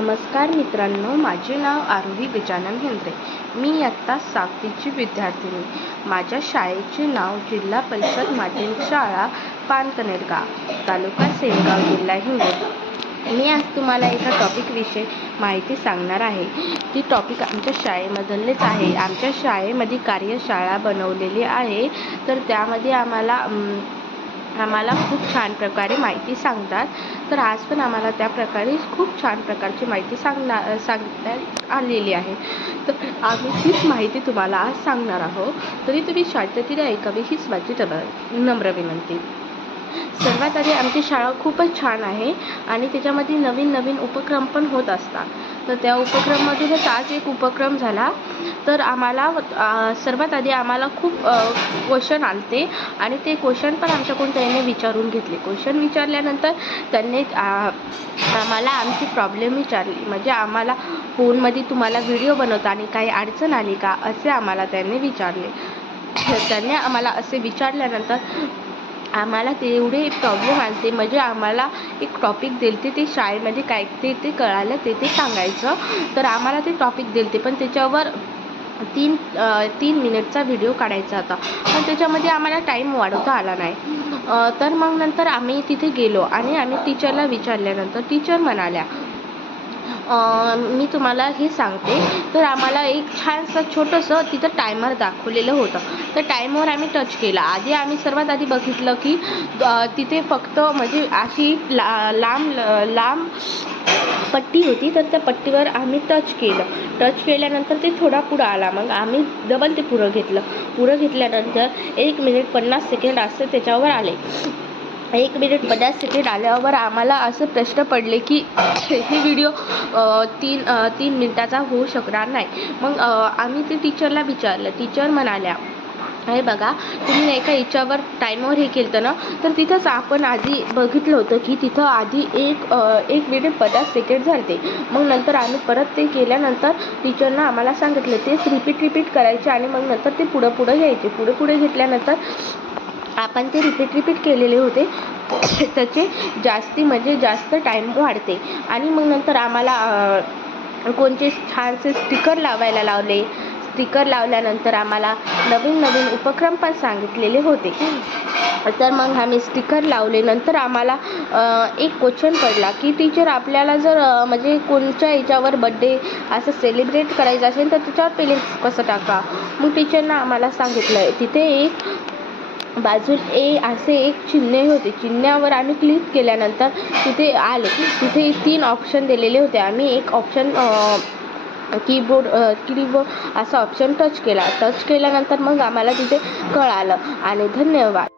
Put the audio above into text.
नमस्कार मित्रांनो, माझे नाव आरोही गजानन हेंद्रे. मी इयत्ता 7वीची विद्यार्थिनी. माझ्या शाळेचे नाव जिल्हा परिषद माध्यमिक शाळा पानकनेरगाव, तालुका सेनगाव, जिल्हा हिंगोली. मी आज तुम्हाला एका टॉपिकविषयी माहिती सांगणार आहे. ती टॉपिक आमच्या शाळेमधलेच आहे. आमच्या शाळेमध्ये कार्यशाळा बनवलेली आहे, तर त्यामध्ये आम्हाला खूप छान प्रकारे माहिती सांगतात. तर आज पण आम्हाला त्या प्रकारे खूप छान प्रकारची माहिती सांगण्यात आलेली आहे. तर आम्ही तीच माहिती तुम्हाला आज सांगणार आहोत. तरी तुम्ही शाळेतील ऐकावी हीच माझी नम्र विनंती. सर्वात आधी आमची शाळा खूपच छान आहे आणि त्याच्यामध्ये नवीन नवीन उपक्रम पण होत असतात. तर त्या उपक्रममधूनच आज एक उपक्रम झाला. तर आम्हाला सर्वात आधी आम्हाला खूप क्वेश्चन आलते आणि ते क्वेश्चन पण आमच्याकडून त्यांनी विचारून घेतले. क्वेश्चन विचारल्यानंतर त्यांनी आम्हाला आमची प्रॉब्लेम विचारली. म्हणजे आम्हाला फोनमध्ये तुम्हाला व्हिडिओ बनवताना काही अडचण आली का, असे आम्हाला त्यांनी विचारले. त्यांनी आम्हाला असे विचारल्यानंतर आम्हाला तेवढे प्रॉब्लेम आले. म्हणजे आम्हाला एक टॉपिक दिलते, ते शाळेमध्ये काय ते कळालं ते सांगायचं. तर आम्हाला ते टॉपिक दिलते, पण त्याच्यावर 3 मिनिटचा व्हिडिओ काढायचा होता. पण त्याच्यामध्ये आम्हाला टाईम वाढवता आला नाही. तर मग नंतर आम्ही तिथे गेलो आणि आम्ही टीचरला विचारल्यानंतर टीचर म्हणाल्या, मी तुम्हाला हे सांगते. तर आम्हाला एक छानसं छोटंसं तिथं टायमर दाखवलेलं होतं. तर टायमरवर आम्ही टच केला. आम्ही सर्वात आधी बघितलं की तिथे फक्त म्हणजे अशी लांब पट्टी होती. तर त्या पट्टीवर आम्ही टच केल्यानंतर ते थोडा पुढं आला. मग आम्ही डबल ते पुढं घेतल्यानंतर 1 मिनिट 50 सेकंड असे त्याच्यावर आले. 1 मिनिट 50 सेकंड आल्यावर आम्हाला असं प्रश्न पडले की हे व्हिडिओ 3 मिनिटाचा होऊ शकणार नाही. मग आम्ही ते टीचरला विचारलं. टीचर म्हणाल्या, हे बघा, तुम्ही नाही का याच्यावर टायमर हे केलं ना, तर तिथंच आपण आधी बघितलं होतं की तिथं आधी 1 मिनिट 50 सेकंड झाले. मग नंतर आम्ही परत ते केल्यानंतर टीचरनं आम्हाला सांगितलं तेच रिपीट करायचे आणि मग नंतर ते पुढं घ्यायचे. पुढे घेतल्यानंतर आपण ते रिपीट केलेले होते. त्याचे जास्त टाईम वाढते. आणि मग नंतर आम्हाला कोणते छानसे स्टिकर लावायला लावले. स्टिकर लावल्यानंतर आम्हाला नवीन उपक्रम पण सांगितलेले होते. तर मग आम्ही स्टिकर लावले. नंतर आम्हाला एक क्वेश्चन पडला की टीचर, आपल्याला जर म्हणजे कोणत्या याच्यावर बड्डे असं सेलिब्रेट करायचं असेल तर त्याच्यावर पेलिंग्स कसं टाका. मग टीचरनं आम्हाला सांगितलं, तिथे एक बाजूला असे एक चिन्ह होते. चिन्हावर आम्ही क्लिक केल्यानंतर तिथे 3 ऑप्शन दिलेले होते. आम्ही एक ऑप्शन कीबोर्ड असा ऑप्शन टच केल्यानंतर मग आम्हाला तिथे कळालं. आणि धन्यवाद.